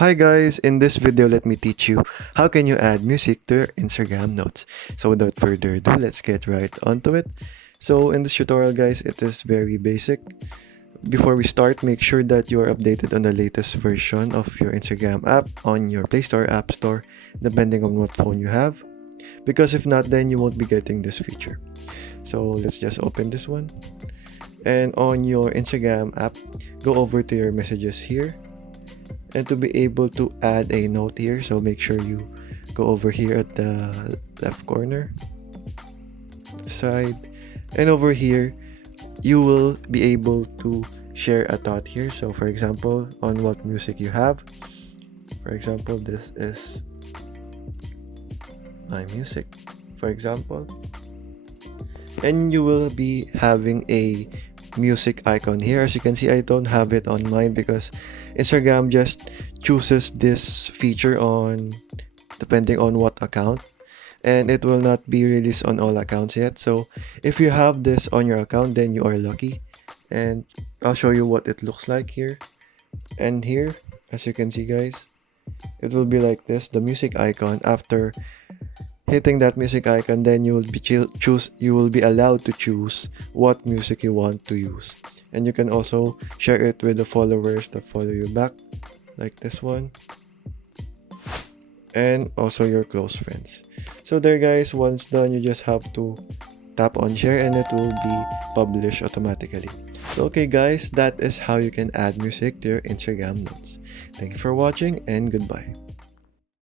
Hi guys, in this video let me teach you how can you add music to your Instagram notes. So without further ado, let's get right onto it. So in this tutorial guys, it is very basic. Before we start, make sure that you are updated on the latest version of your Instagram app on your Play Store or App Store, depending on what phone you have. Because if not, then you won't be getting this feature. So let's just open this one. And on your Instagram app, go over to your messages here. And to be able to add a note here, so make sure you go over here at the left corner side, and over here you will be able to share a thought here. So for example, on what music you have, for example, this is my music, for example, and you will be having a music icon here. As you can see, I don't have it on mine because Instagram just chooses this feature on depending on what account, and it will not be released on all accounts yet. So if you have this on your account, then you are lucky, and I'll show you what it looks like here. And here, as you can see guys, it will be like this, the music icon. After hitting that music icon, then you will be allowed to choose what music you want to use, and you can also share it with the followers that follow you back, like this one, and also your close friends. So there guys, once done, you just have to tap on share and it will be published automatically. So okay guys, that is how you can add music to your Instagram notes. Thank you for watching and goodbye.